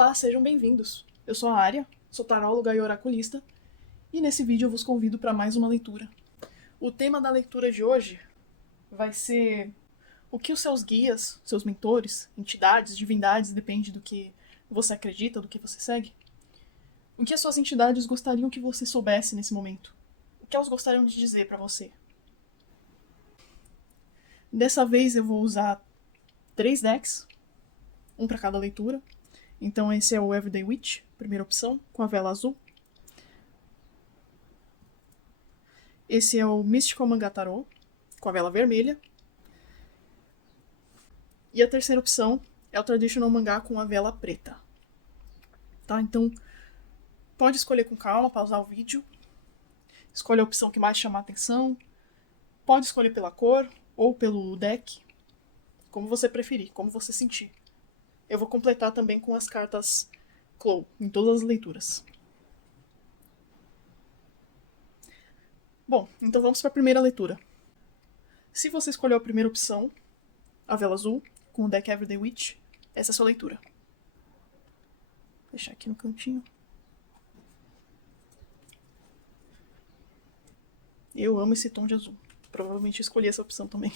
Olá, sejam bem-vindos. Eu sou a Ária, sou taróloga e oraculista, e nesse vídeo eu vos convido para mais uma leitura. O tema da leitura de hoje vai ser o que os seus guias, seus mentores, entidades, divindades, depende do que você acredita, do que você segue, o que as suas entidades gostariam que você soubesse nesse momento. O que elas gostariam de dizer para você. Dessa vez eu vou usar 3 decks, um para cada leitura. Então esse é o Everyday Witch, primeira opção, com a vela azul. Esse é o Mystical Manga Tarot, com a vela vermelha. E a terceira opção é o Traditional Mangá com a vela preta. Tá? Então, pode escolher com calma, pausar o vídeo. Escolhe a opção que mais chamar a atenção. Pode escolher pela cor ou pelo deck, como você preferir, como você sentir. Eu vou completar também com as cartas Clow, em todas as leituras. Bom, então vamos para a primeira leitura. Se você escolheu a primeira opção, a vela azul, com o deck Everyday Witch, essa é a sua leitura. Vou deixar aqui no cantinho. Eu amo esse tom de azul. Provavelmente escolhi essa opção também.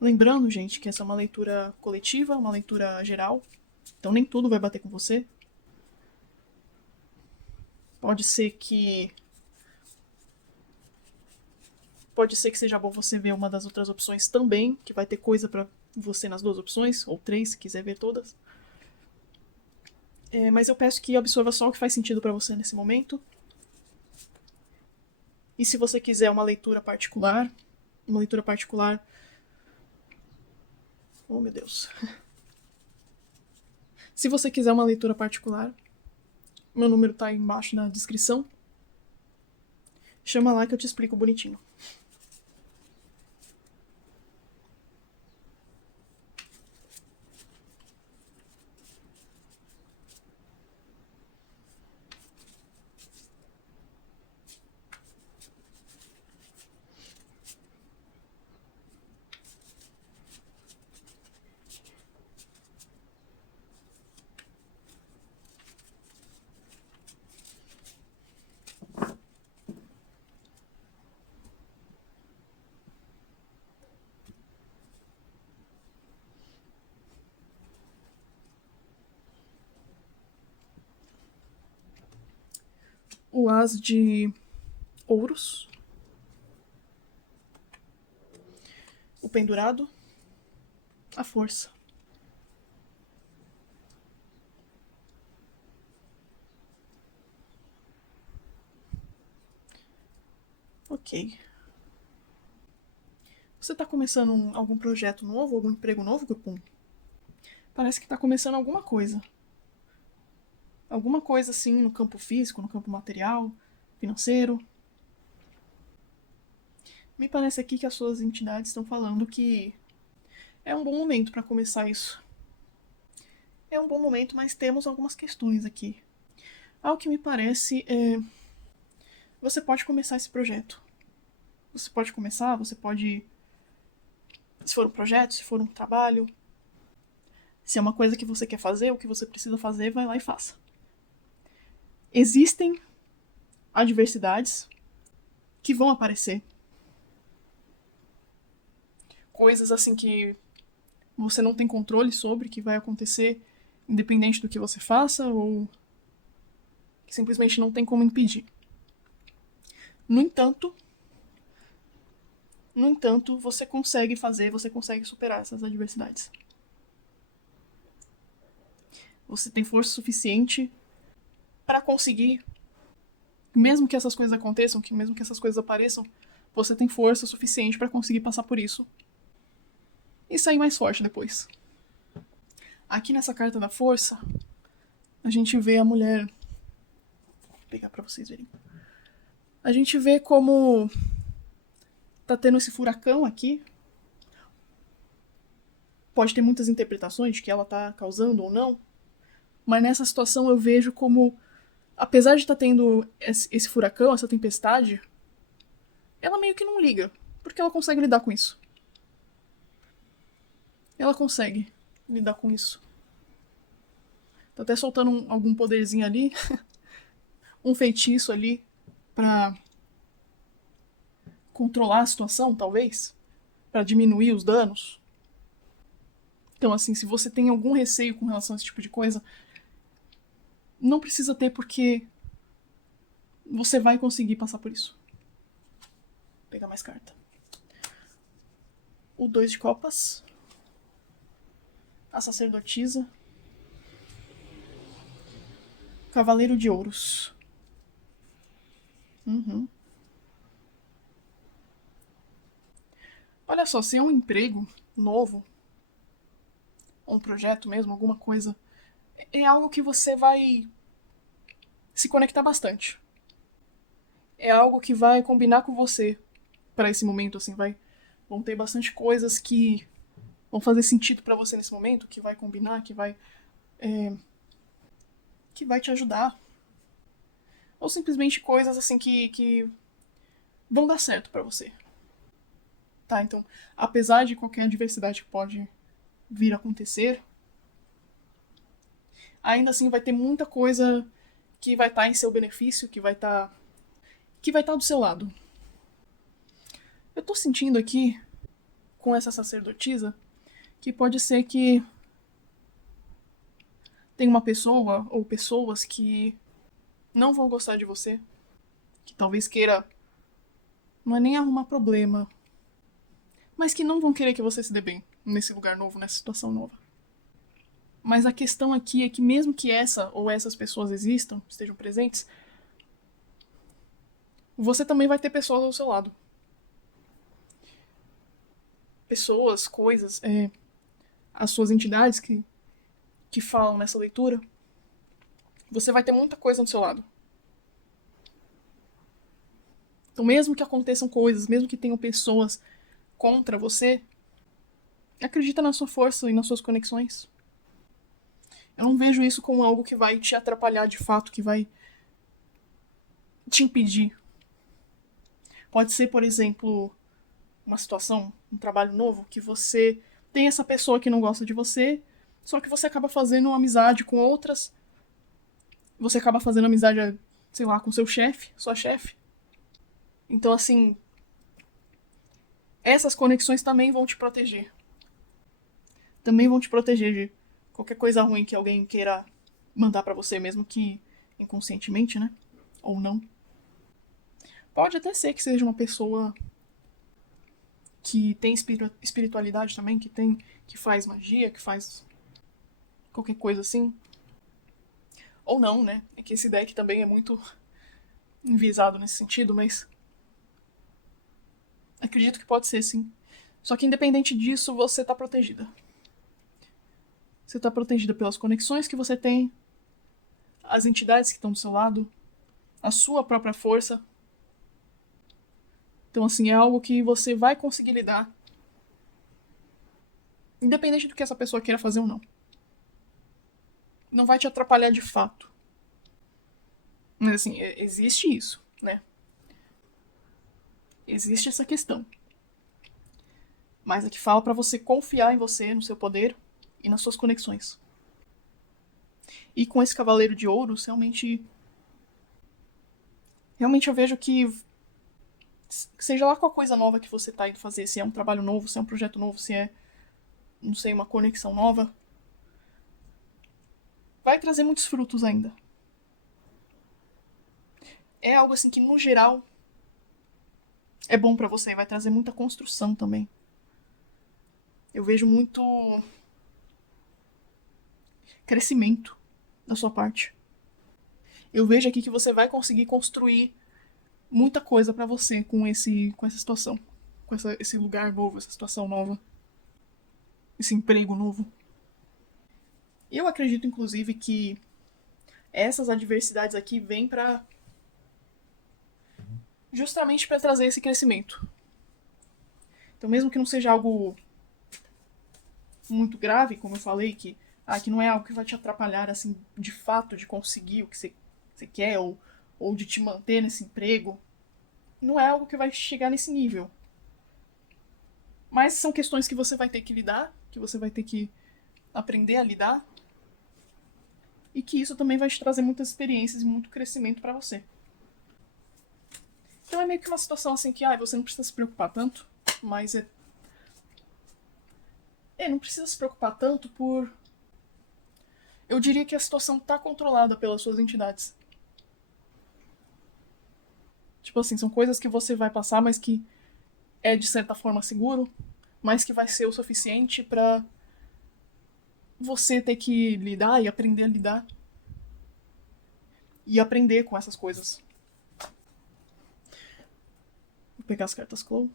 Lembrando, gente, que essa é uma leitura coletiva, uma leitura geral. Então nem tudo vai bater com você. Pode ser que seja bom você ver uma das outras opções também, que vai ter coisa pra você nas duas opções, ou 3, se quiser ver todas. Mas eu peço que absorva só o que faz sentido pra você nesse momento. E se você quiser uma leitura particular... Oh, meu Deus. Se você quiser uma leitura particular, meu número tá aí embaixo na descrição. Chama lá que eu te explico bonitinho. O As de Ouros. O Pendurado. A Força. Ok. Você tá começando algum projeto novo, algum emprego novo, Grupum? Parece que tá começando alguma coisa. Alguma coisa assim no campo físico, no campo material, financeiro. Me parece aqui que as suas entidades estão falando que é um bom momento para começar isso. É um bom momento, mas temos algumas questões aqui. Ao que me parece, você pode começar esse projeto. Você pode começar, você pode... Se for um projeto, se for um trabalho, se é uma coisa que você quer fazer, o que você precisa fazer, vai lá e faça. Existem adversidades que vão aparecer. Coisas assim que você não tem controle sobre, que vai acontecer independente do que você faça, ou que simplesmente não tem como impedir. No entanto, você consegue superar essas adversidades. Você tem força suficiente para conseguir, mesmo que essas coisas aconteçam, mesmo que essas coisas apareçam, você tem força suficiente para conseguir passar por isso e sair mais forte depois. Aqui nessa carta da força, a gente vê a mulher... Vou pegar para vocês verem. A gente vê como tá tendo esse furacão aqui. Pode ter muitas interpretações de que ela tá causando ou não, mas nessa situação eu vejo como, apesar de estar tendo esse furacão, essa tempestade, ela meio que não liga, porque ela consegue lidar com isso. Ela consegue. lidar com isso. Tô até soltando algum poderzinho ali, um feitiço ali pra controlar a situação, talvez, pra diminuir os danos. Então, assim, se você tem algum receio com relação a esse tipo de coisa, não precisa ter, porque você vai conseguir passar por isso. Vou pegar mais carta. O 2 de copas. A sacerdotisa. Cavaleiro de ouros. Olha só, se é um emprego novo, um projeto mesmo, alguma coisa, é algo que você vai se conectar bastante. É algo que vai combinar com você para esse momento, assim, vão ter bastante coisas que vão fazer sentido para você nesse momento, que vai combinar, que vai te ajudar. Ou simplesmente coisas assim que vão dar certo para você. Tá, então, apesar de qualquer adversidade que pode vir a acontecer, ainda assim vai ter muita coisa que vai estar em seu benefício, que vai estar do seu lado. Eu tô sentindo aqui, com essa sacerdotisa, que pode ser que tem uma pessoa ou pessoas que não vão gostar de você, que talvez queira, não é nem arrumar problema, mas que não vão querer que você se dê bem nesse lugar novo, nessa situação nova. Mas a questão aqui é que mesmo que essa ou essas pessoas existam, estejam presentes, você também vai ter pessoas ao seu lado. Pessoas, coisas, as suas entidades que falam nessa leitura, você vai ter muita coisa ao seu lado. Então, mesmo que aconteçam coisas, mesmo que tenham pessoas contra você, acredita na sua força e nas suas conexões. Eu não vejo isso como algo que vai te atrapalhar de fato, que vai te impedir. Pode ser, por exemplo, uma situação, um trabalho novo, que você tem essa pessoa que não gosta de você, só que você acaba fazendo uma amizade com outras. Você acaba fazendo amizade, sei lá, com seu chefe, sua chefe. Então, assim, essas conexões também vão te proteger. Também vão te proteger de qualquer coisa ruim que alguém queira mandar pra você, mesmo que inconscientemente, né? Ou não. Pode até ser que seja uma pessoa que tem espiritualidade também, que faz magia, que faz qualquer coisa assim. Ou não, né? É que esse deck também é muito enviesado nesse sentido, mas acredito que pode ser, sim. Só que independente disso, você tá protegida. Você tá protegida pelas conexões que você tem, as entidades que estão do seu lado, a sua própria força. Então, assim, é algo que você vai conseguir lidar, independente do que essa pessoa queira fazer ou não. Não vai te atrapalhar de fato. Mas, assim, existe isso, né? Existe essa questão. Mas aqui fala pra você confiar em você, no seu poder e nas suas conexões. E com esse Cavaleiro de Ouros, realmente eu vejo que seja lá qual coisa nova que você tá indo fazer, se é um trabalho novo, se é um projeto novo, se é, não sei, uma conexão nova, vai trazer muitos frutos ainda. É algo assim que, no geral, é bom pra você, vai trazer muita construção também. Eu vejo muito crescimento da sua parte. Eu vejo aqui que você vai conseguir construir muita coisa pra você com essa situação, com esse lugar novo, essa situação nova, esse emprego novo. Eu acredito, inclusive, que essas adversidades aqui vêm pra justamente para trazer esse crescimento. Então, mesmo que não seja algo muito grave, como eu falei, que não é algo que vai te atrapalhar, assim, de fato, de conseguir o que você quer, ou de te manter nesse emprego, não é algo que vai chegar nesse nível. Mas são questões que você vai ter que lidar, que você vai ter que aprender a lidar, e que isso também vai te trazer muitas experiências e muito crescimento pra você. Então é meio que uma situação assim que você não precisa se preocupar tanto, mas não precisa se preocupar tanto por... Eu diria que a situação tá controlada pelas suas entidades. Tipo assim, são coisas que você vai passar, mas que é de certa forma seguro, mas que vai ser o suficiente pra você ter que lidar e aprender a lidar. E aprender com essas coisas. Vou pegar as cartas Clow.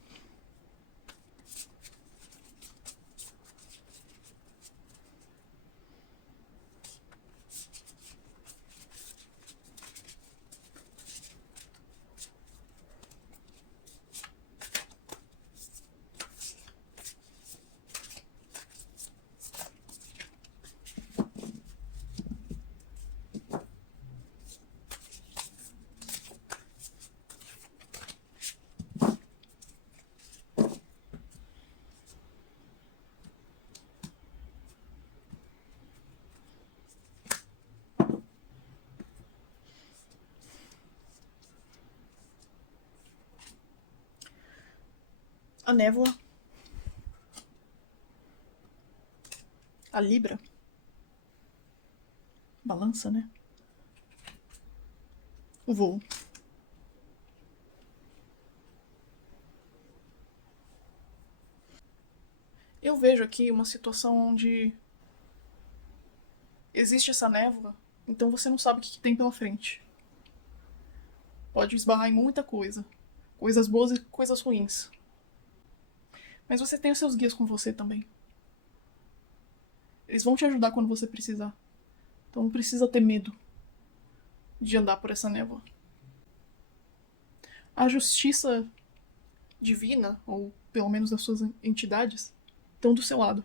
A névoa. A Libra. Balança, né? O voo. Eu vejo aqui uma situação onde existe essa névoa, então você não sabe o que tem pela frente. Pode esbarrar em muita coisa. Coisas boas e coisas ruins. Mas você tem os seus guias com você também. Eles vão te ajudar quando você precisar. Então não precisa ter medo de andar por essa névoa. A justiça divina, ou pelo menos das suas entidades, estão do seu lado.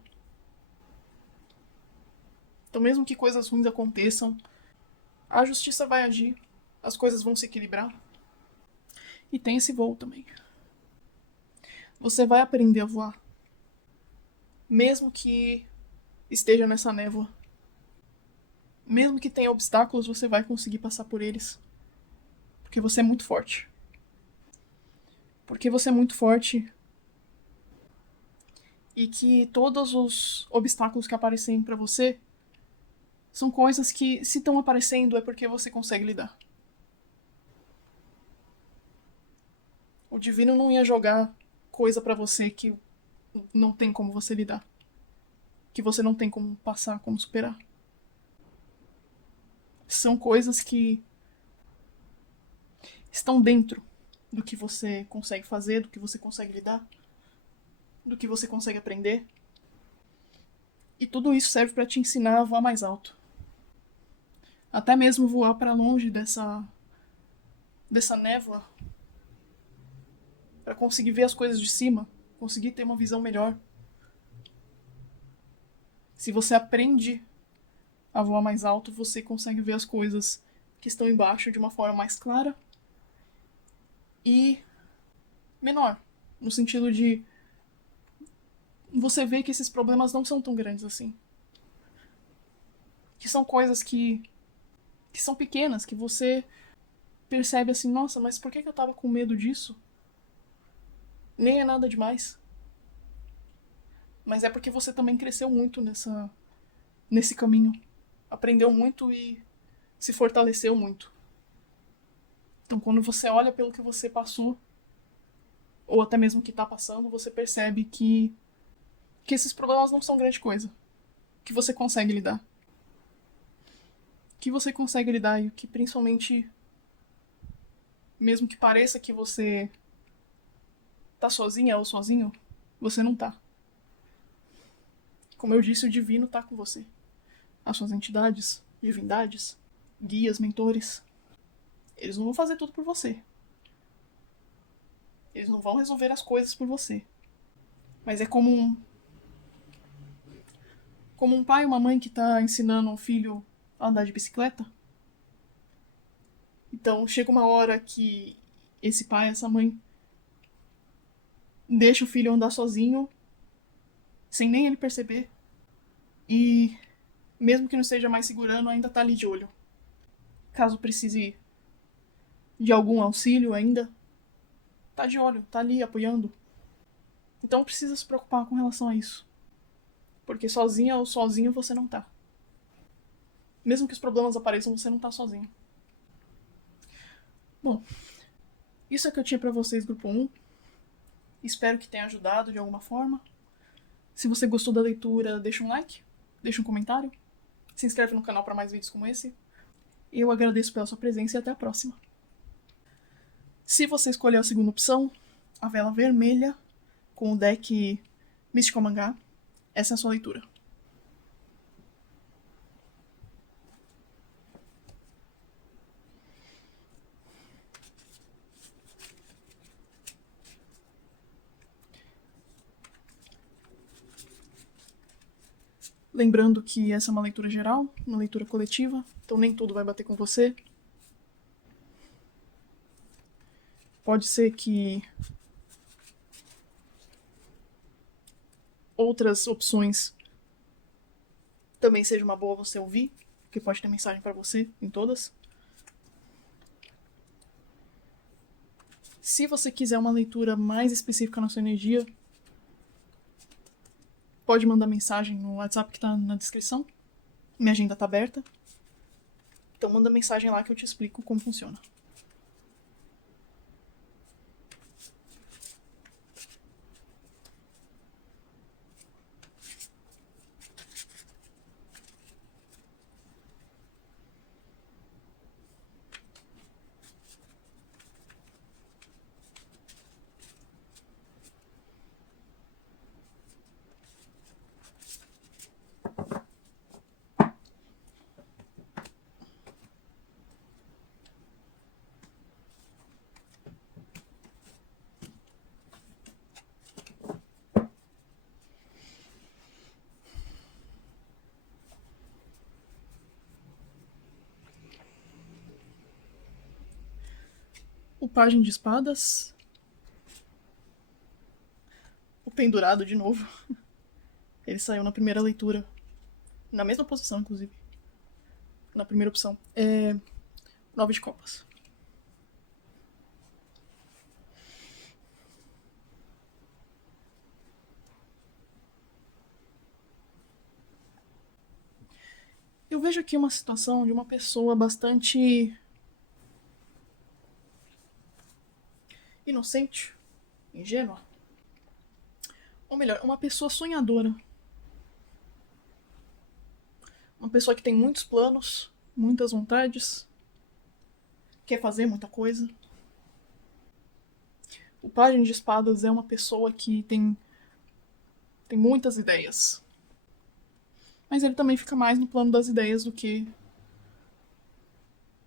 Então mesmo que coisas ruins aconteçam, a justiça vai agir, as coisas vão se equilibrar. E tem esse voo também. Você vai aprender a voar. Mesmo que esteja nessa névoa. Mesmo que tenha obstáculos, você vai conseguir passar por eles. Porque você é muito forte. Porque você é muito forte. E que todos os obstáculos que aparecem pra você são coisas que, se estão aparecendo, é porque você consegue lidar. O divino não ia jogar coisa pra você que não tem como você lidar. Que você não tem como passar, como superar. São coisas que estão dentro do que você consegue fazer, do que você consegue lidar, do que você consegue aprender. E tudo isso serve para te ensinar a voar mais alto. Até mesmo voar para longe dessa névoa, para conseguir ver as coisas de cima, conseguir ter uma visão melhor. Se você aprende a voar mais alto, você consegue ver as coisas que estão embaixo de uma forma mais clara e menor, no sentido de você ver que esses problemas não são tão grandes assim. Que são coisas que são pequenas, que você percebe assim, nossa, mas por que eu tava com medo disso? Nem é nada demais. Mas é porque você também cresceu muito nesse caminho. Aprendeu muito e se fortaleceu muito. Então quando você olha pelo que você passou, ou até mesmo que tá passando, você percebe que esses problemas não são grande coisa. Que você consegue lidar. Que você consegue lidar e que principalmente, mesmo que pareça que você tá sozinha ou sozinho, você não tá. Como eu disse, o divino tá com você. As suas entidades, divindades, guias, mentores. Eles não vão fazer tudo por você. Eles não vão resolver as coisas por você. Mas é como um pai ou uma mãe que tá ensinando um filho a andar de bicicleta. Então chega uma hora que esse pai, essa mãe, deixa o filho andar sozinho, sem nem ele perceber. e mesmo que não esteja mais segurando, ainda tá ali de olho. Caso precise de algum auxílio ainda, tá de olho, tá ali apoiando. Então precisa se preocupar com relação a isso. Porque sozinha ou sozinho você não tá. Mesmo que os problemas apareçam, você não tá sozinho. Bom, isso é o que eu tinha pra vocês, grupo 1. Espero que tenha ajudado de alguma forma. Se você gostou da leitura, deixa um like, deixa um comentário, se inscreve no canal para mais vídeos como esse. Eu agradeço pela sua presença e até a próxima. Se você escolher a segunda opção, a vela vermelha, com o deck Mystical Mangá, essa é a sua leitura. Lembrando que essa é uma leitura geral, uma leitura coletiva, então nem tudo vai bater com você. Pode ser que outras opções também seja uma boa você ouvir, porque pode ter mensagem para você em todas. Se você quiser uma leitura mais específica na sua energia, pode mandar mensagem no WhatsApp que tá na descrição. Minha agenda tá aberta. Então manda mensagem lá que eu te explico como funciona. O Pajem de Espadas. O Pendurado de novo. Ele saiu na primeira leitura. Na mesma posição, inclusive. Na primeira opção. 9 de Copas. Eu vejo aqui uma situação de uma pessoa bastante inocente, ingênua. Ou melhor, uma pessoa sonhadora. Uma pessoa que tem muitos planos, muitas vontades, quer fazer muita coisa. O Pajem de Espadas é uma pessoa que tem muitas ideias. Mas ele também fica mais no plano das ideias do que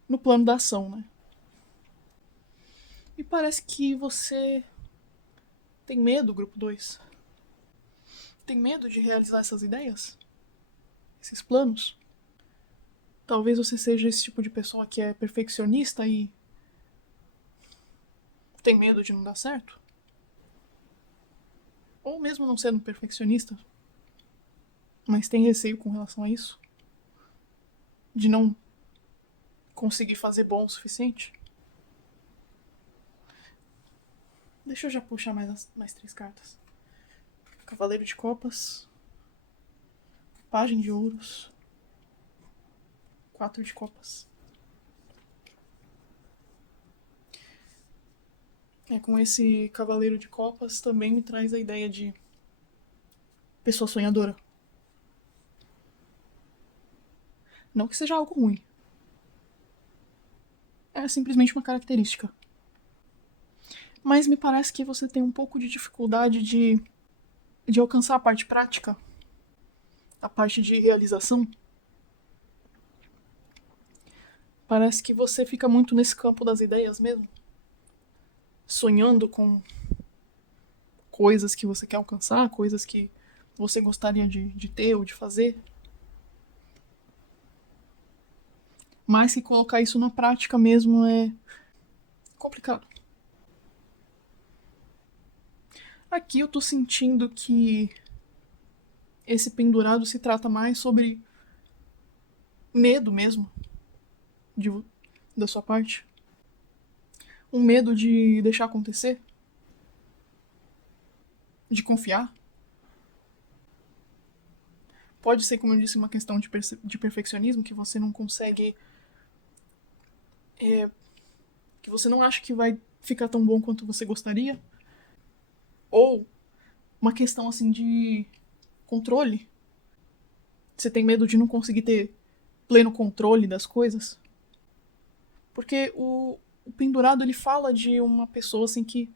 no plano da ação, né? E parece que você tem medo, grupo 2. Tem medo de realizar essas ideias? Esses planos? Talvez você seja esse tipo de pessoa que é perfeccionista e tem medo de não dar certo? Ou mesmo não sendo perfeccionista, mas tem receio com relação a isso? De não conseguir fazer bom o suficiente? Deixa eu já puxar mais 3 cartas. Cavaleiro de Copas. Pajem de Ouros. 4 de Copas. Com esse Cavaleiro de Copas também me traz a ideia de pessoa sonhadora. Não que seja algo ruim. É simplesmente uma característica. Mas me parece que você tem um pouco de dificuldade de alcançar a parte prática, a parte de realização. Parece que você fica muito nesse campo das ideias mesmo, sonhando com coisas que você quer alcançar, coisas que você gostaria de ter ou de fazer. Mas que colocar isso na prática mesmo é complicado. Aqui eu tô sentindo que esse pendurado se trata mais sobre medo mesmo de, da sua parte. Um medo de deixar acontecer, de confiar. Pode ser, como eu disse, uma questão de perfeccionismo, que você não consegue. Que você não acha que vai ficar tão bom quanto você gostaria. Ou uma questão assim de controle. Você tem medo de não conseguir ter pleno controle das coisas. Porque o pendurado ele fala de uma pessoa assim que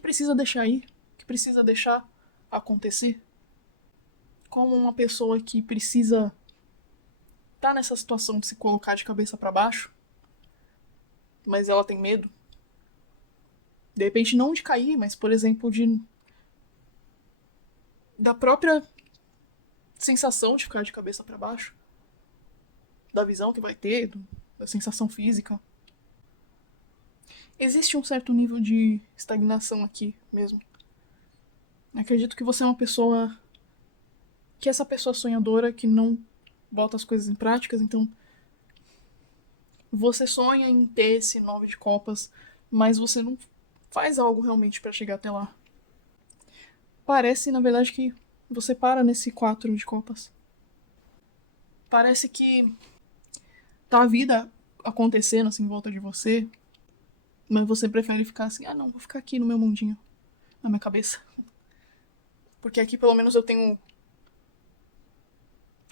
precisa deixar ir, que precisa deixar acontecer. Como uma pessoa que precisa estar nessa situação de se colocar de cabeça para baixo, mas ela tem medo. De repente não de cair, mas por exemplo de da própria sensação de ficar de cabeça para baixo, da visão que vai ter, da sensação física. Existe um certo nível de estagnação aqui mesmo. Acredito que você é uma pessoa que é essa pessoa sonhadora que não bota as coisas em práticas, então você sonha em ter esse 9 de copas, mas você não faz algo realmente para chegar até lá. Parece, na verdade, que você para nesse 4 de copas. Parece que tá a vida acontecendo assim em volta de você, mas você prefere ficar assim, não, vou ficar aqui no meu mundinho, na minha cabeça. Porque aqui pelo menos eu tenho.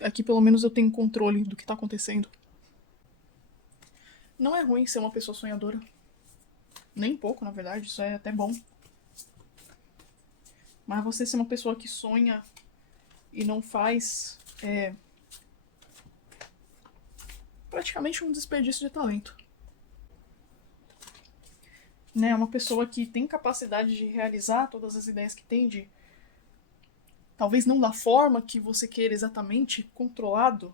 Aqui pelo menos eu tenho controle do que tá acontecendo. Não é ruim ser uma pessoa sonhadora. Nem pouco, na verdade, isso é até bom. Mas você ser uma pessoa que sonha e não faz é praticamente um desperdício de talento. Né? Uma pessoa que tem capacidade de realizar todas as ideias que tem, de talvez não da forma que você queira exatamente, controlado,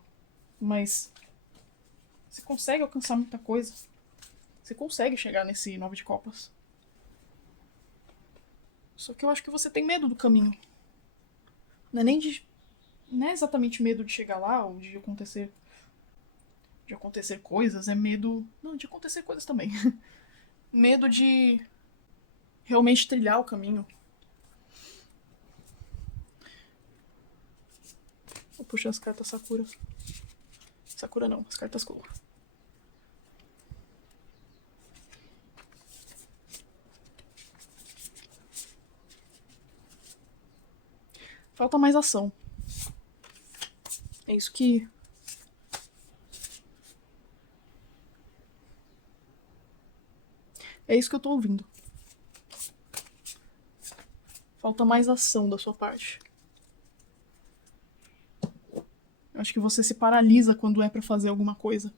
mas você consegue alcançar muita coisa. Você consegue chegar nesse 9 de copas. Só que eu acho que você tem medo do caminho. Não é nem de. Não é exatamente medo de chegar lá ou de acontecer. De acontecer coisas, é medo. Não, de acontecer coisas também. Medo de realmente trilhar o caminho. Vou puxar as cartas Sakura. Sakura não, as cartas Kula. Falta mais ação. É isso que. É isso que eu tô ouvindo. Falta mais ação da sua parte. Eu acho que você se paralisa quando é pra fazer alguma coisa.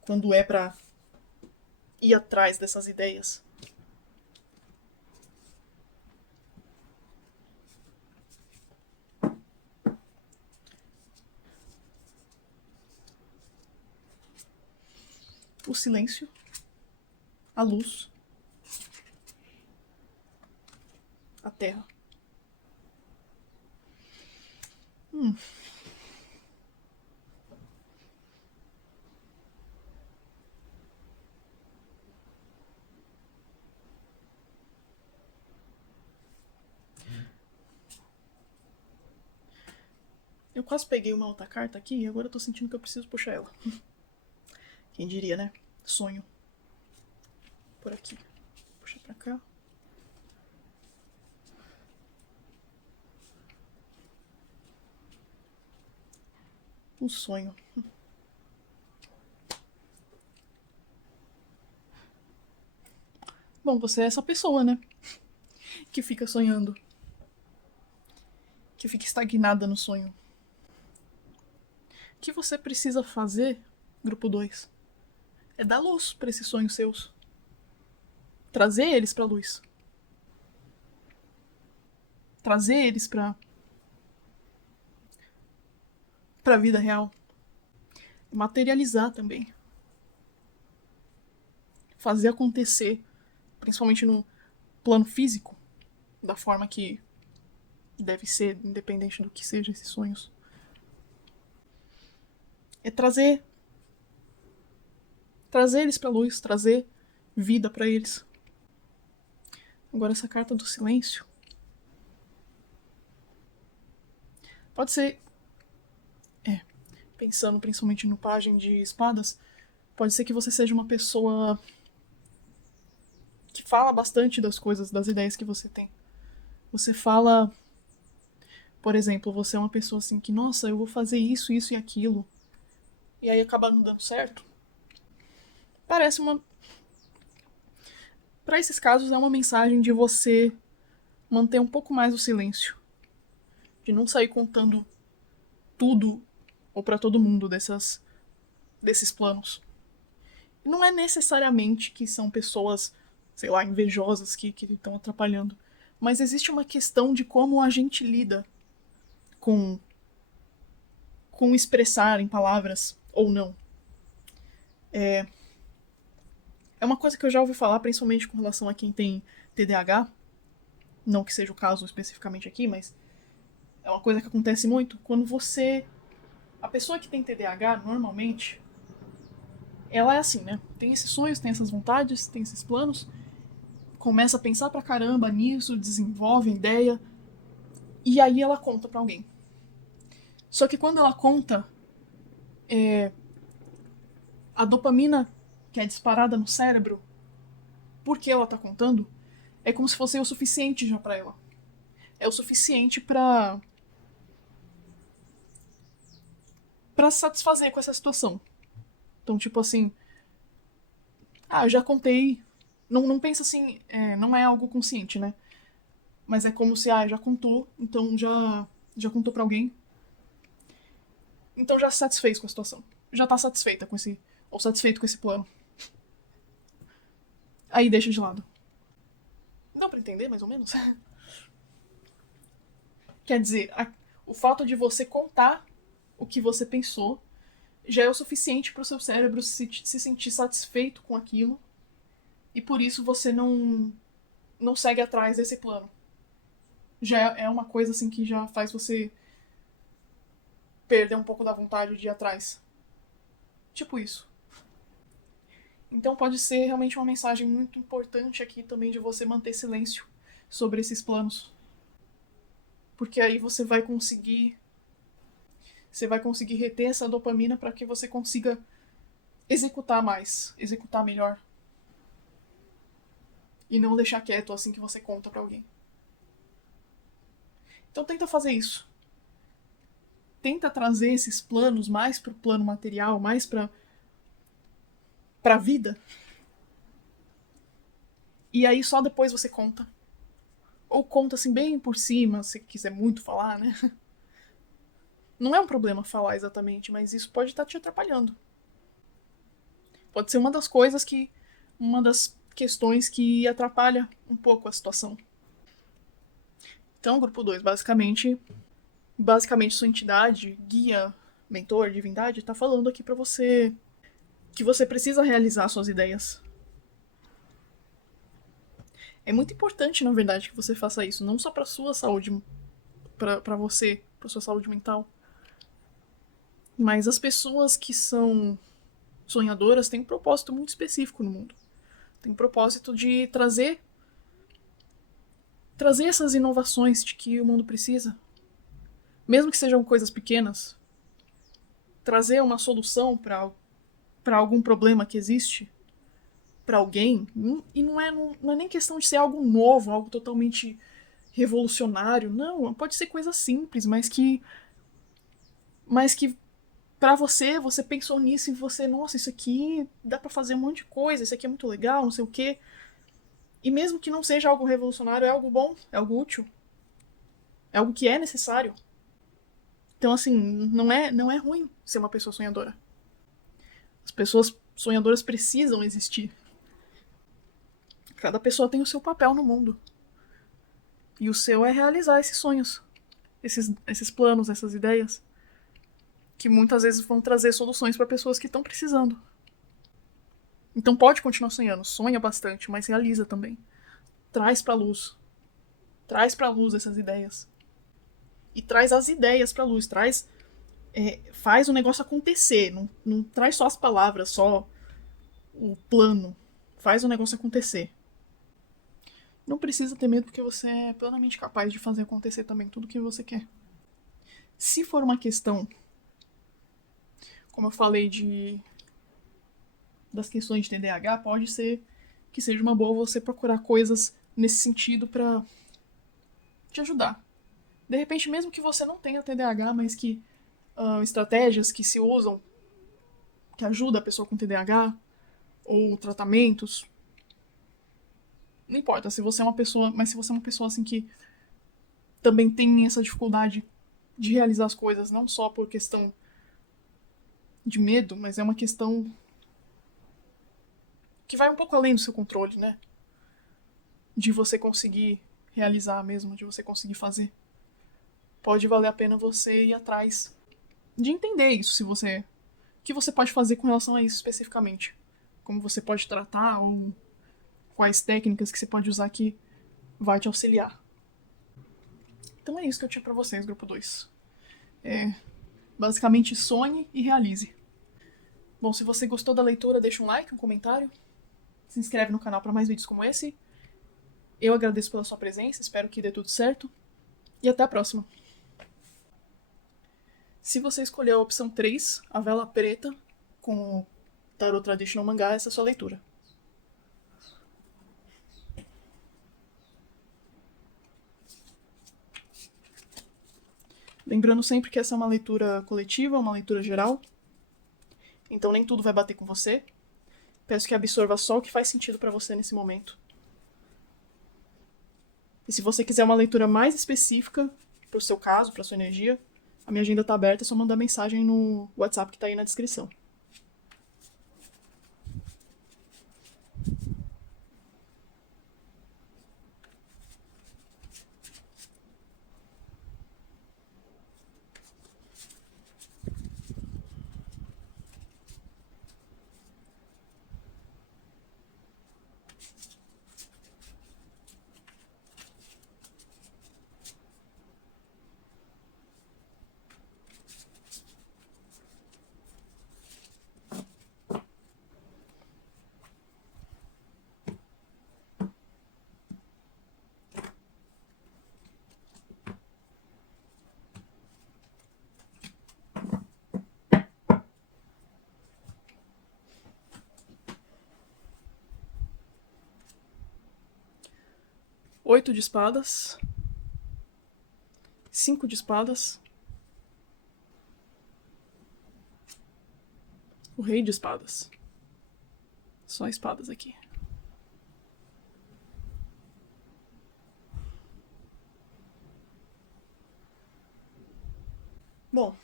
Quando é pra ir atrás dessas ideias. O silêncio, a luz, a terra. Eu quase peguei uma outra carta aqui e agora eu tô sentindo que eu preciso puxar ela. Quem diria, né? Sonho. Por aqui. Puxa pra cá. Um sonho. Bom, você é essa pessoa, né? Que fica sonhando. Que fica estagnada no sonho. O que você precisa fazer, grupo 2, é dar luz pra esses sonhos seus. Trazer eles pra luz. Trazer eles pra vida real. Materializar também. Fazer acontecer. Principalmente no plano físico. Da forma que deve ser, independente do que sejam esses sonhos. É trazer eles pra luz, trazer vida pra eles. Agora essa carta do silêncio pode ser, pensando principalmente no Pajem de Espadas, pode ser que você seja uma pessoa que fala bastante das coisas, das ideias que você tem. Você fala, por exemplo, você é uma pessoa assim que, nossa, eu vou fazer isso, isso e aquilo, e aí acaba não dando certo. Parece uma. Para esses casos, é uma mensagem de você manter um pouco mais o silêncio, de não sair contando tudo ou para todo mundo desses planos. E não é necessariamente que são pessoas, sei lá, invejosas que estão atrapalhando, mas existe uma questão de como a gente lida com expressar em palavras ou não. É uma coisa que eu já ouvi falar, principalmente com relação a quem tem TDAH, não que seja o caso especificamente aqui, mas é uma coisa que acontece muito. Quando você. A pessoa que tem TDAH, normalmente, ela é assim, né? Tem esses sonhos, tem essas vontades, tem esses planos, começa a pensar pra caramba nisso, desenvolve ideia, e aí ela conta pra alguém. Só que quando ela conta, a dopamina que é disparada no cérebro, porque ela tá contando, é como se fosse o suficiente já pra ela. É o suficiente pra se satisfazer com essa situação. Então, tipo assim, eu já contei. Não pensa assim, não é algo consciente, né? Mas é como se, já contou, então já contou pra alguém. Então já se satisfez com a situação. Já tá satisfeita com esse. Ou satisfeito com esse plano. Aí deixa de lado. Dá pra entender, mais ou menos? Quer dizer, o fato de você contar o que você pensou já é o suficiente para o seu cérebro se sentir satisfeito com aquilo e por isso você não segue atrás desse plano. Já é uma coisa assim que já faz você perder um pouco da vontade de ir atrás. Tipo isso. Então pode ser realmente uma mensagem muito importante aqui também de você manter silêncio sobre esses planos. Porque aí você vai conseguir reter essa dopamina para que você consiga executar mais, executar melhor. E não deixar quieto assim que você conta pra alguém. Então tenta fazer isso. Tenta trazer esses planos mais pro plano material, mais pra vida. E aí só depois você conta. Ou conta assim bem por cima, se quiser muito falar, né? Não é um problema falar exatamente, mas isso pode estar te atrapalhando. Pode ser uma das coisas que. Uma das questões que atrapalha um pouco a situação. Então, grupo 2, basicamente sua entidade, guia, mentor, divindade, tá falando aqui pra você que você precisa realizar suas ideias. É muito importante, na verdade, que você faça isso, não só pra sua saúde, pra você, pra sua saúde mental, mas as pessoas que são sonhadoras têm um propósito muito específico no mundo. Tem um propósito de trazer essas inovações de que o mundo precisa, mesmo que sejam coisas pequenas, trazer uma solução para algum problema que existe para alguém, e não é nem questão de ser algo novo, algo totalmente revolucionário, não, pode ser coisa simples, mas que para você pensou nisso e você, nossa, isso aqui dá para fazer um monte de coisa, isso aqui é muito legal, não sei o quê. E mesmo que não seja algo revolucionário, é algo bom, é algo útil, é algo que é necessário. Então, assim, não é ruim ser uma pessoa sonhadora. As pessoas sonhadoras precisam existir. Cada pessoa tem o seu papel no mundo. E o seu é realizar esses sonhos, esses planos, essas ideias, que muitas vezes vão trazer soluções para pessoas que estão precisando. Então pode continuar sonhando, sonha bastante, mas realiza também. Traz pra luz. Traz pra luz essas ideias. e traz as ideias pra luz, faz o negócio acontecer, não traz só as palavras, só o plano, faz o negócio acontecer. Não precisa ter medo porque você é plenamente capaz de fazer acontecer também tudo que você quer. Se for uma questão, como eu falei das questões de TDAH, pode ser que seja uma boa você procurar coisas nesse sentido pra te ajudar. De repente, mesmo que você não tenha TDAH, mas que estratégias que se usam que ajudam a pessoa com TDAH ou tratamentos, não importa se você é uma pessoa, mas se você é uma pessoa assim que também tem essa dificuldade de realizar as coisas, não só por questão de medo, mas é uma questão que vai um pouco além do seu controle, né? De você conseguir realizar mesmo, de você conseguir fazer. Pode valer a pena você ir atrás de entender isso, se você... O que você pode fazer com relação a isso especificamente. Como você pode tratar, ou quais técnicas que você pode usar que vai te auxiliar. Então é isso que eu tinha pra vocês, grupo 2. Basicamente, sonhe e realize. Bom, se você gostou da leitura, deixa um like, um comentário. Se inscreve no canal para mais vídeos como esse. Eu agradeço pela sua presença, espero que dê tudo certo. E até a próxima. Se você escolheu a opção 3, a vela preta, com o Tarot Traditional Mangá, essa é a sua leitura. Lembrando sempre que essa é uma leitura coletiva, uma leitura geral. Então nem tudo vai bater com você. Peço que absorva só o que faz sentido para você nesse momento. E se você quiser uma leitura mais específica para o seu caso, para sua energia, a minha agenda está aberta, é só mandar mensagem no WhatsApp que está aí na descrição. Oito de espadas. 5 de espadas. O rei de espadas. Só espadas aqui. Bom,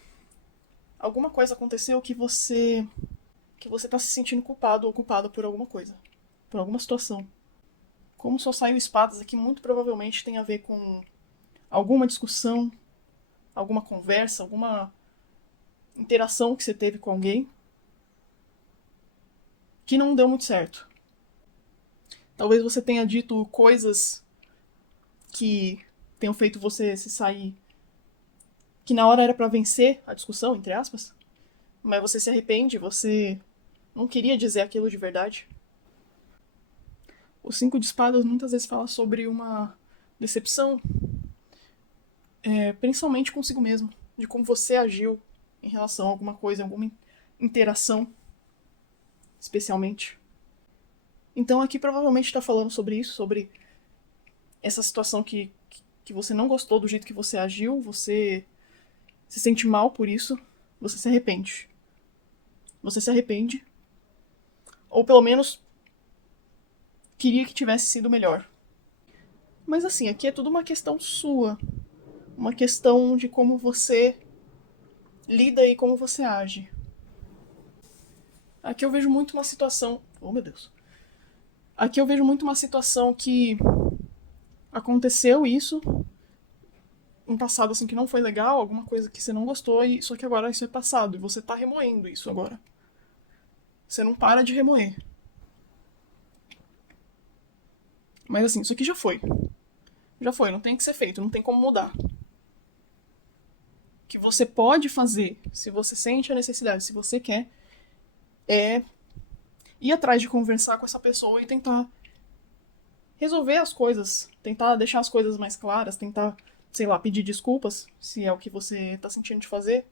alguma coisa aconteceu que você tá se sentindo culpado ou culpada por alguma coisa, por alguma situação. Como só saiu espadas aqui, muito provavelmente tem a ver com alguma discussão, alguma conversa, alguma interação que você teve com alguém que não deu muito certo. Talvez você tenha dito coisas que tenham feito você se sair, que na hora era pra vencer a discussão, entre aspas, mas você se arrepende, você não queria dizer aquilo de verdade. O 5 de espadas muitas vezes fala sobre uma decepção, principalmente consigo mesmo, de como você agiu em relação a alguma coisa, alguma interação, especialmente. Então aqui provavelmente está falando sobre isso, sobre essa situação que você não gostou do jeito que você agiu, você se sente mal por isso, você se arrepende. Você se arrepende, ou pelo menos queria que tivesse sido melhor. Mas assim, aqui é tudo uma questão sua, uma questão de como você lida e como você age. Aqui eu vejo muito uma situação... Oh, meu Deus. Aqui eu vejo muito uma situação que aconteceu isso, um passado assim que não foi legal, alguma coisa que você não gostou, e só que agora isso é passado, e você tá remoendo isso agora. Você não para de remoer. Mas assim, isso aqui já foi. Já foi, não tem que ser feito, não tem como mudar. que você pode fazer, se você sente a necessidade, se você quer, é ir atrás de conversar com essa pessoa e tentar resolver as coisas, tentar deixar as coisas mais claras, tentar, sei lá, pedir desculpas, se é o que você tá sentindo de fazer.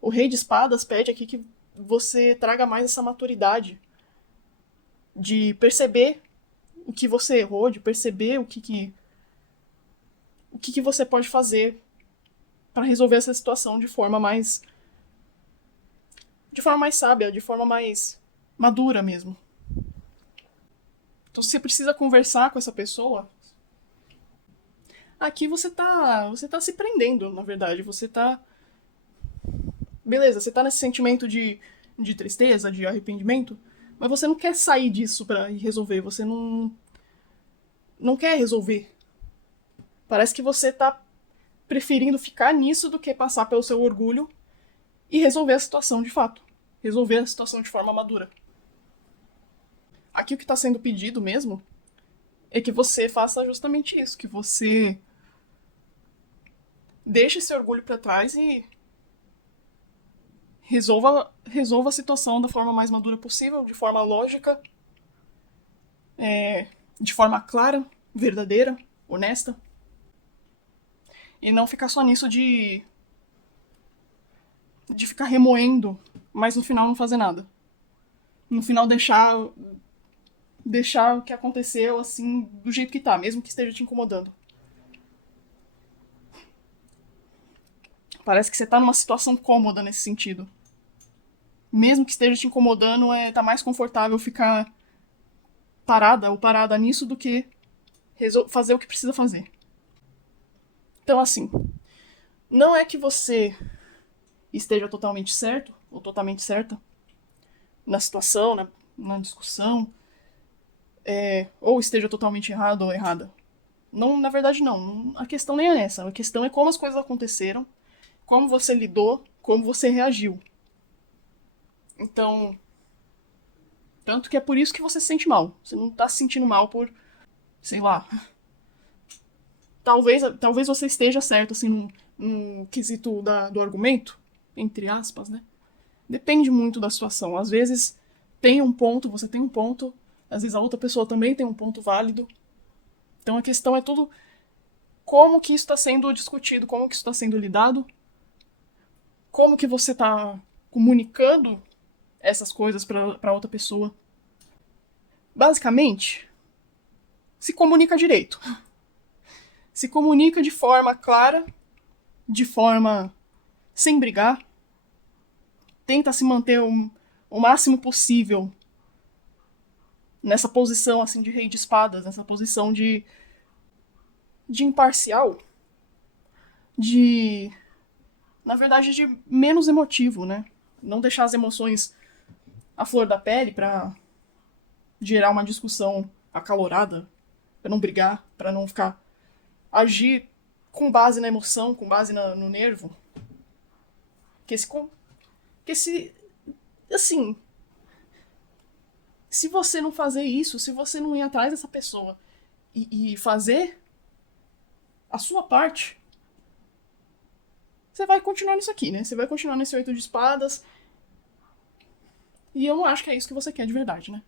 O Rei de Espadas pede aqui que você traga mais essa maturidade de perceber o que você errou, de perceber o que você pode fazer para resolver essa situação de forma mais sábia, de forma mais madura mesmo. Então, se você precisa conversar com essa pessoa, aqui você tá se prendendo, na verdade. Você tá, beleza, você tá nesse sentimento de tristeza, de arrependimento, mas você não quer sair disso pra ir resolver, você não quer resolver. Parece que você tá preferindo ficar nisso do que passar pelo seu orgulho e resolver a situação de fato. Resolver a situação de forma madura. Aqui o que está sendo pedido mesmo é que você faça justamente isso, que você deixe esse orgulho para trás e resolva a situação da forma mais madura possível, de forma lógica, de forma clara, verdadeira, honesta. E não ficar só nisso de ficar remoendo, mas no final não fazer nada. No final deixar o que aconteceu assim do jeito que tá, mesmo que esteja te incomodando. Parece que você tá numa situação cômoda nesse sentido. Mesmo que esteja te incomodando, tá mais confortável ficar parada ou parada nisso do que fazer o que precisa fazer. Então, assim, não é que você esteja totalmente certo ou totalmente certa na situação, na discussão, ou esteja totalmente errado ou errada. Não, na verdade, não. A questão nem é essa. A questão é como as coisas aconteceram, como você lidou, como você reagiu. Então, tanto que é por isso que você se sente mal. Você não tá se sentindo mal por, sei lá. Talvez você esteja certo, assim, num quesito do argumento, entre aspas, né? Depende muito da situação. Às vezes tem um ponto, você tem um ponto, às vezes a outra pessoa também tem um ponto válido. Então a questão é tudo como que isso está sendo discutido, como que isso está sendo lidado, como que você está comunicando essas coisas para outra pessoa. Basicamente, se comunica direito. Se comunica de forma clara, de forma sem brigar. Tenta se manter o máximo possível nessa posição assim de rei de espadas, nessa posição de imparcial, de, na verdade, de menos emotivo, né? Não deixar as emoções à flor da pele para gerar uma discussão acalorada, para não brigar, para não ficar agir com base na emoção, com base no nervo. Que se assim, se você não fazer isso, se você não ir atrás dessa pessoa e fazer a sua parte, você vai continuar nisso aqui, né? Você vai continuar nesse 8 de espadas. E eu não acho que é isso que você quer de verdade, né?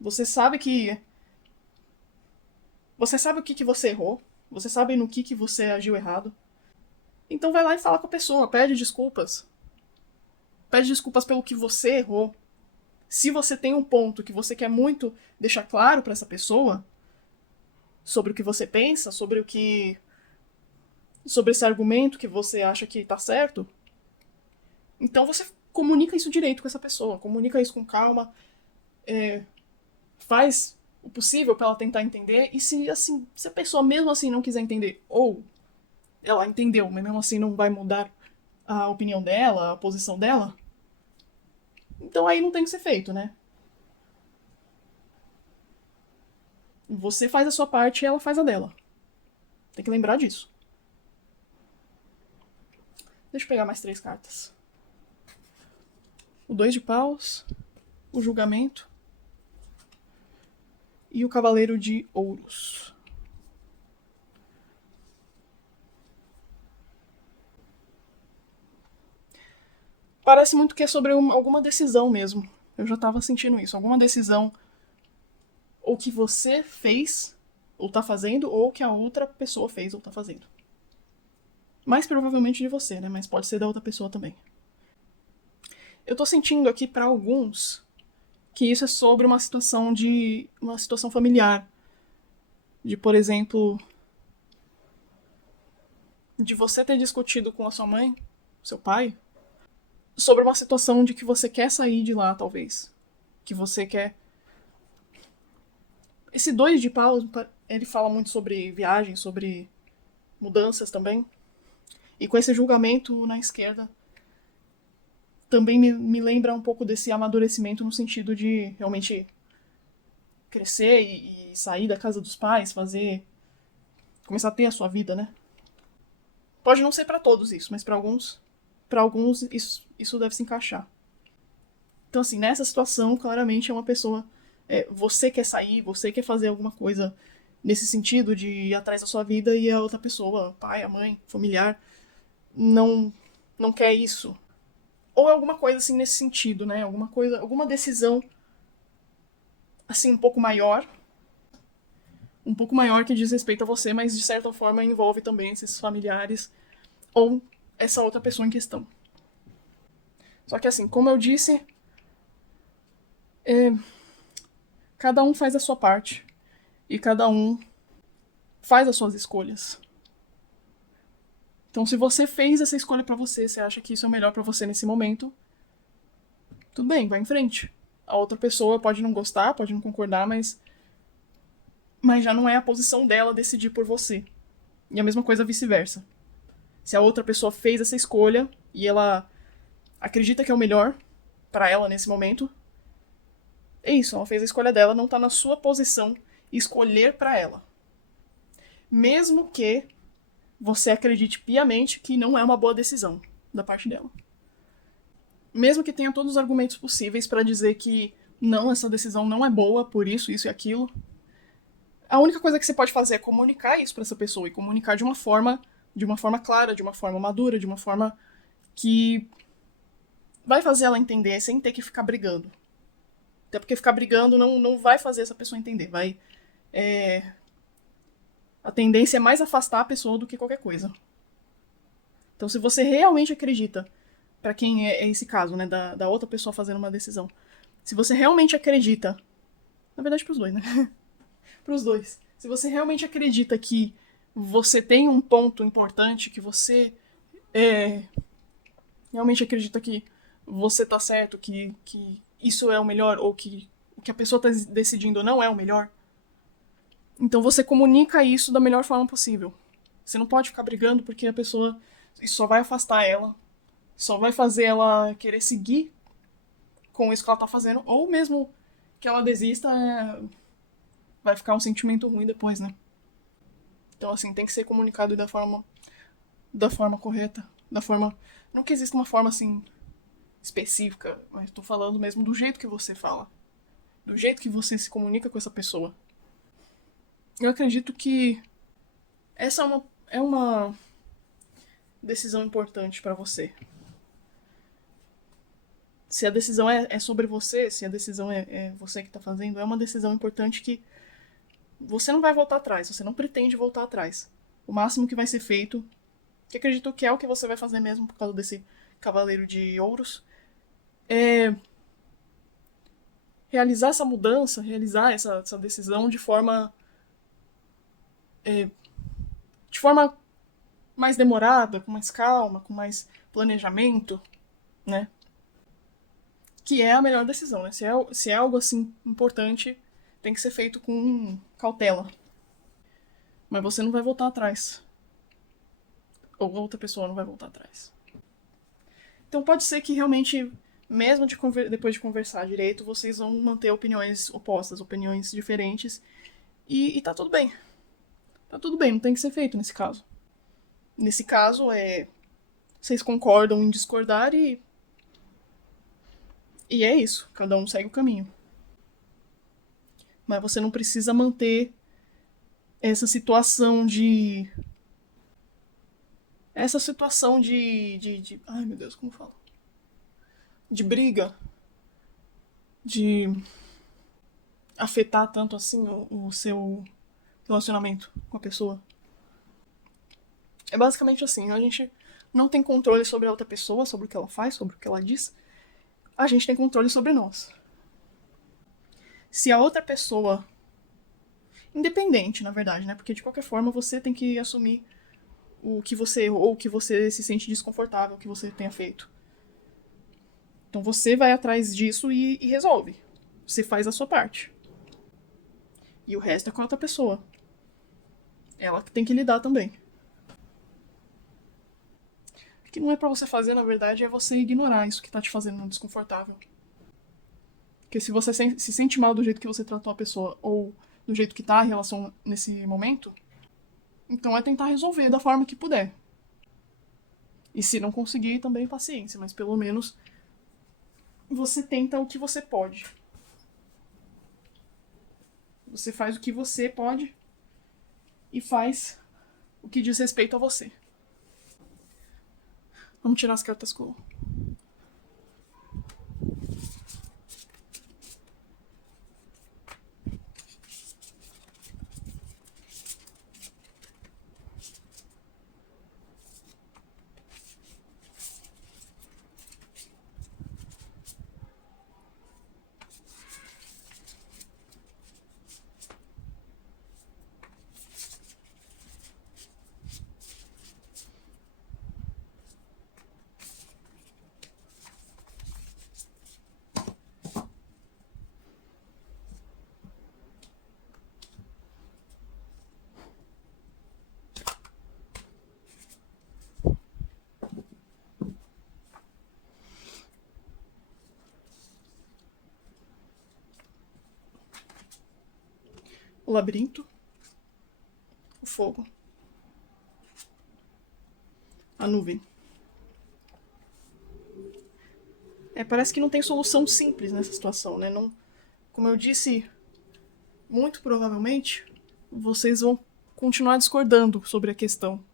Você sabe que. Você sabe o que você errou. Você sabe no que você agiu errado. Então vai lá e fala com a pessoa. Pede desculpas. Pede desculpas pelo que você errou. Se você tem um ponto que você quer muito deixar claro para essa pessoa sobre o que você pensa, sobre esse argumento que você acha que tá certo, então você comunica isso direito com essa pessoa, comunica isso com calma, faz o possível para ela tentar entender, e se a pessoa mesmo assim não quiser entender, ou ela entendeu, mas mesmo assim não vai mudar a opinião dela, a posição dela, então aí não tem que ser feito, né? Você faz a sua parte e ela faz a dela. Tem que lembrar disso. Deixa eu pegar mais 3 cartas. O 2 de paus, o julgamento e o cavaleiro de ouros. Parece muito que é sobre alguma decisão mesmo. Eu já tava sentindo isso. Alguma decisão ou que você fez ou tá fazendo, ou que a outra pessoa fez ou tá fazendo. Mais provavelmente de você, né? Mas pode ser da outra pessoa também. Eu tô sentindo aqui para alguns que isso é sobre uma situação familiar, de, por exemplo, de você ter discutido com a sua mãe, seu pai, sobre uma situação de que você quer sair de lá, talvez. Que você quer. Esse 2 de paus, ele fala muito sobre viagem, sobre mudanças também. E com esse julgamento na esquerda, também me lembra um pouco desse amadurecimento no sentido de realmente crescer e sair da casa dos pais, fazer. Começar a ter a sua vida, né? Pode não ser para todos isso, mas para alguns isso deve se encaixar. Então, assim, nessa situação, claramente é uma pessoa. Você quer sair, você quer fazer alguma coisa nesse sentido de ir atrás da sua vida e a outra pessoa, o pai, a mãe, familiar, não, não quer isso. Ou é alguma coisa assim nesse sentido, né? Alguma coisa, alguma decisão assim um pouco maior que diz respeito a você, mas de certa forma envolve também esses familiares ou essa outra pessoa em questão. Só que assim, como eu disse, é, cada um faz a sua parte e cada um faz as suas escolhas. Então, se você fez essa escolha pra você, você acha que isso é o melhor pra você nesse momento, tudo bem, vai em frente. A outra pessoa pode não gostar, pode não concordar, mas já não é a posição dela decidir por você. E a mesma coisa vice-versa. Se a outra pessoa fez essa escolha e ela acredita que é o melhor pra ela nesse momento, é isso, ela fez a escolha dela, não tá na sua posição escolher pra ela. Mesmo que você acredite piamente que não é uma boa decisão da parte dela. Mesmo que tenha todos os argumentos possíveis pra dizer que não, essa decisão não é boa por isso, isso e aquilo, a única coisa que você pode fazer é comunicar isso pra essa pessoa e comunicar de uma forma clara, de uma forma madura, de uma forma que vai fazer ela entender sem ter que ficar brigando. Até porque ficar brigando não vai fazer essa pessoa entender. A tendência é mais afastar a pessoa do que qualquer coisa. Então, se você realmente acredita, pra quem é esse caso, né, da outra pessoa fazendo uma decisão, se você realmente acredita, na verdade pros dois, né? Pros dois. Se você realmente acredita que você tem um ponto importante, que você realmente acredita que você tá certo, que isso é o melhor, ou que o que a pessoa tá decidindo não é o melhor, então você comunica isso da melhor forma possível. Você não pode ficar brigando porque a pessoa. Isso só vai afastar ela, só vai fazer ela querer seguir com isso que ela tá fazendo, ou mesmo que ela desista, vai ficar um sentimento ruim depois, né? Então, assim, tem que ser comunicado da forma correta, da forma. Não que exista uma forma assim específica, mas tô falando mesmo do jeito que você fala, do jeito que você se comunica com essa pessoa. Eu acredito que essa é uma decisão importante pra você. Se a decisão é sobre você, se a decisão é você que tá fazendo, é uma decisão importante que você não vai voltar atrás, você não pretende voltar atrás. O máximo que vai ser feito, que acredito que é o que você vai fazer mesmo por causa desse Cavaleiro de Ouros, é realizar essa mudança, realizar essa decisão de forma mais demorada, com mais calma, com mais planejamento, né? Que é a melhor decisão, né? Se é algo assim importante, tem que ser feito com cautela. Mas você não vai voltar atrás. Ou outra pessoa não vai voltar atrás. Então pode ser que realmente, mesmo depois de conversar direito, vocês vão manter opiniões opostas, opiniões diferentes. E tá tudo bem. Tá tudo bem, não tem que ser feito nesse caso. Nesse caso, vocês concordam em discordar e é isso. Cada um segue o caminho. Mas você não precisa manter essa situação de. Essa situação de. Ai meu Deus, como falo? de briga, de afetar tanto assim o seu relacionamento com a pessoa. É basicamente assim, a gente não tem controle sobre a outra pessoa, sobre o que ela faz, sobre o que ela diz. A gente tem controle sobre nós. Se a outra pessoa, independente, na verdade, né? Porque de qualquer forma você tem que assumir o que você errou, ou o que você se sente desconfortável, o que você tenha feito. Então você vai atrás disso e resolve. Você faz a sua parte. E o resto é com a outra pessoa. Ela que tem que lidar também. O que não é pra você fazer, na verdade, é você ignorar isso que tá te fazendo desconfortável. Porque se você se sente mal do jeito que você tratou a pessoa, ou do jeito que tá a relação nesse momento, então é tentar resolver da forma que puder. E se não conseguir, também paciência, mas pelo menos você tenta o que você pode. Você faz o que você pode e faz o que diz respeito a você. Vamos tirar as cartas com. O labirinto, o fogo, a nuvem. Parece que não tem solução simples nessa situação, né? Não, como eu disse, muito provavelmente vocês vão continuar discordando sobre a questão.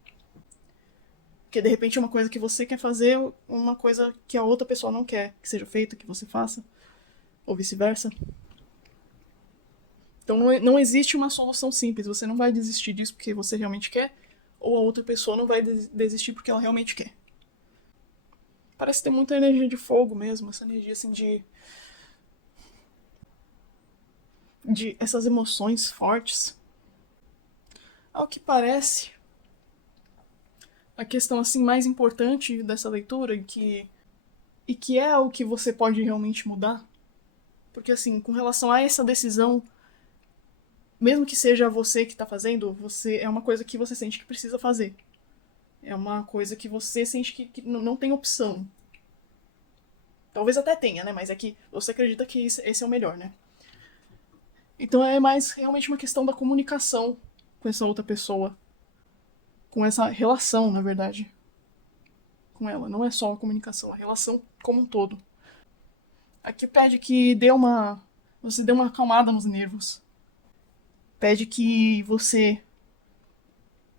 Porque de repente é uma coisa que você quer fazer, uma coisa que a outra pessoa não quer que seja feita, que você faça, ou vice-versa. Então não existe uma solução simples. Você não vai desistir disso porque você realmente quer, ou a outra pessoa não vai desistir porque ela realmente quer. Parece ter muita energia de fogo mesmo, essa energia assim de essas emoções fortes. Ao que parece, a questão assim mais importante dessa leitura e que é o que você pode realmente mudar, porque assim, com relação a essa decisão, mesmo que seja você que está fazendo, você é uma coisa que você sente que precisa fazer. É uma coisa que você sente que não tem opção. Talvez até tenha, né? Mas é que você acredita que esse é o melhor, né? Então é mais realmente uma questão da comunicação com essa outra pessoa. Com essa relação, na verdade. Com ela. Não é só a comunicação, a relação como um todo. Aqui pede que você dê uma acalmada nos nervos. Pede que você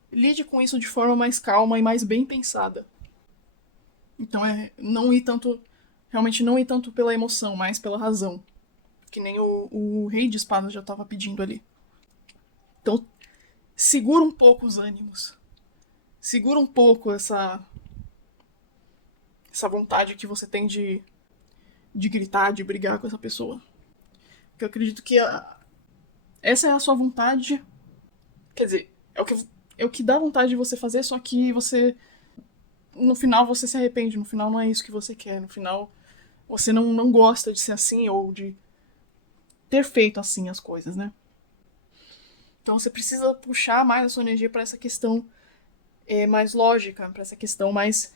lide com isso de forma mais calma e mais bem pensada. Então é não ir tanto. Realmente não ir tanto pela emoção, mas pela razão. Que nem o rei de espadas já estava pedindo ali. Então, segura um pouco os ânimos. Segura um pouco essa vontade que você tem de gritar, de brigar com essa pessoa. Porque eu acredito que essa é a sua vontade. Quer dizer, é o que dá vontade de você fazer, só que você. No final você se arrepende, no final não é isso que você quer, no final você não gosta de ser assim ou de ter feito assim as coisas, né? Então você precisa puxar mais a sua energia para essa questão mais lógica, para essa questão mais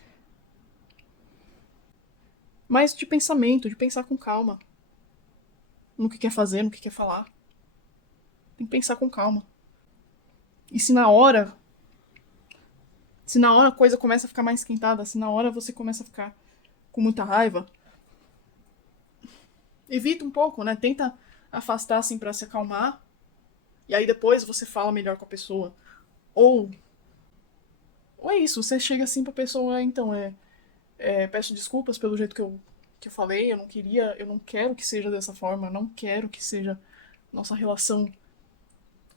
de pensamento, de pensar com calma no que quer fazer, no que quer falar. Tem que pensar com calma. E se na hora a coisa começa a ficar mais esquentada, se na hora você começa a ficar com muita raiva, evita um pouco, né? Tenta afastar assim para se acalmar. E aí depois você fala melhor com a pessoa. Ou é isso, você chega assim pra pessoa, então, peço desculpas pelo jeito que eu que eu falei, eu não quero que seja dessa forma, eu não quero que seja nossa relação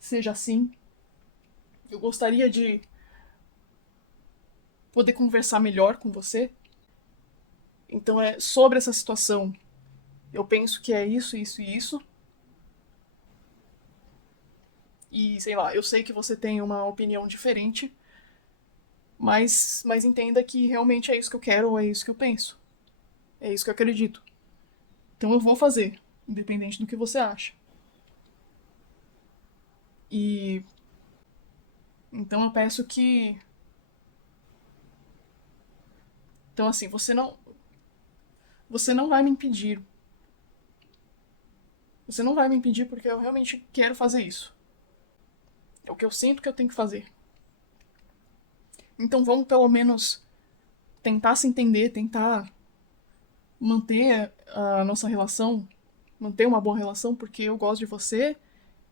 seja assim. Eu gostaria de poder conversar melhor com você. Então é sobre essa situação. Eu penso que é isso, isso e isso. E sei lá, eu sei que você tem uma opinião diferente, mas entenda que realmente é isso que eu quero ou é isso que eu penso. É isso que eu acredito. Então eu vou fazer, independente do que você acha. E então eu peço que. Então assim, Você não vai me impedir. Você não vai me impedir porque eu realmente quero fazer isso. É o que eu sinto que eu tenho que fazer. Então vamos pelo menos tentar se entender, tentar manter a nossa relação, manter uma boa relação, porque eu gosto de você,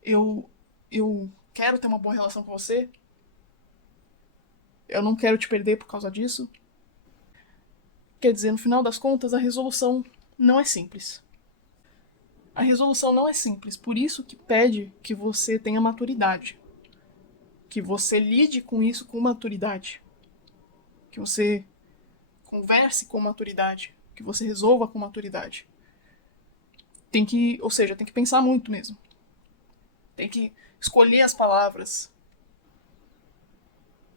eu, eu quero ter uma boa relação com você, eu não quero te perder por causa disso. Quer dizer, no final das contas, a resolução não é simples. A resolução não é simples, por isso que pede que você tenha maturidade. Que você lide com isso com maturidade. Que você converse com maturidade. Que você resolva com maturidade. Ou seja, tem que pensar muito mesmo. Tem que escolher as palavras.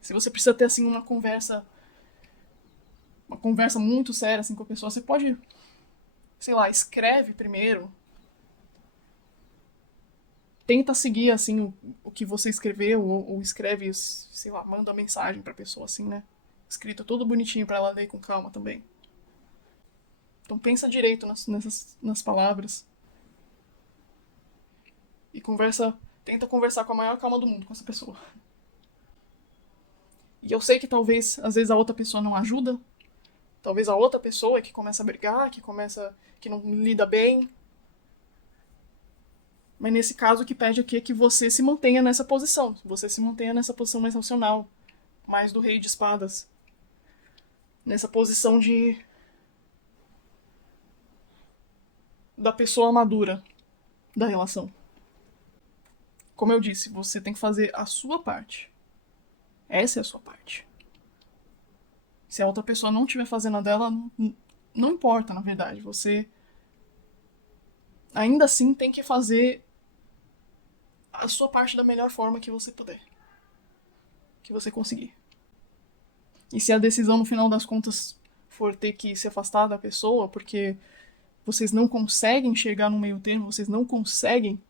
Se você precisa ter assim uma conversa muito séria assim com a pessoa, você pode, sei lá, escreve primeiro. Tenta seguir assim o que você escreveu ou escreve, sei lá, manda uma mensagem pra pessoa assim, né? Escrito tudo bonitinho pra ela ler com calma também. Então pensa direito nas palavras e tenta conversar com a maior calma do mundo com essa pessoa. E eu sei que talvez, às vezes, a outra pessoa não ajuda. Talvez a outra pessoa que começa a brigar, que não lida bem. Mas nesse caso, o que pede aqui é que você se mantenha nessa posição. Você se mantenha nessa posição mais racional. Mais do rei de espadas. Nessa posição da pessoa madura da relação. Como eu disse, você tem que fazer a sua parte. Essa é a sua parte. Se a outra pessoa não estiver fazendo a dela, não importa, na verdade. Você ainda assim tem que fazer a sua parte da melhor forma que você puder. Que você conseguir. E se a decisão, no final das contas, for ter que se afastar da pessoa, porque vocês não conseguem chegar no meio termo, vocês não conseguem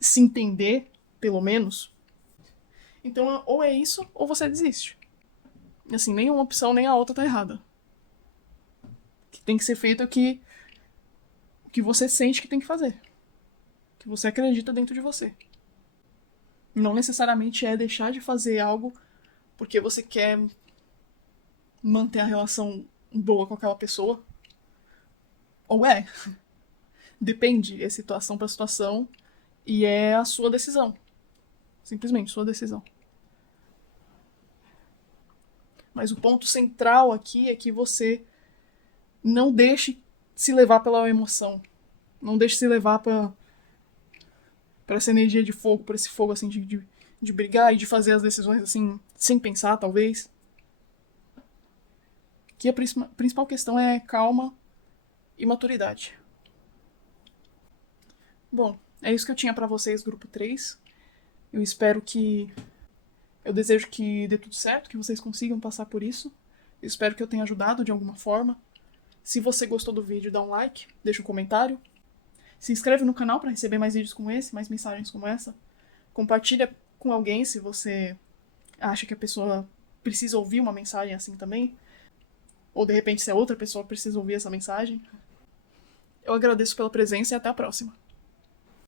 se entender, pelo menos, então ou é isso, ou você desiste. Assim, nenhuma opção nem a outra tá errada. O que tem que ser feito é o que você sente que tem que fazer. O que você acredita dentro de você. Não necessariamente é deixar de fazer algo porque você quer manter a relação boa com aquela pessoa. Ou é. Depende, é situação para situação e é a sua decisão. Simplesmente sua decisão. Mas o ponto central aqui é que você não deixe se levar pela emoção. Não deixe se levar para essa energia de fogo, por esse fogo assim de brigar e de fazer as decisões assim sem pensar, talvez. Que a principal questão é calma e maturidade. Bom, é isso que eu tinha para vocês, grupo 3. Eu espero que eu desejo que dê tudo certo, que vocês consigam passar por isso. Eu espero que eu tenha ajudado de alguma forma. Se você gostou do vídeo, dá um like, deixa um comentário. Se inscreve no canal para receber mais vídeos como esse, mais mensagens como essa. Compartilha com alguém se você acha que a pessoa precisa ouvir uma mensagem assim também. Ou de repente se a outra pessoa precisa ouvir essa mensagem. Eu agradeço pela presença e até a próxima.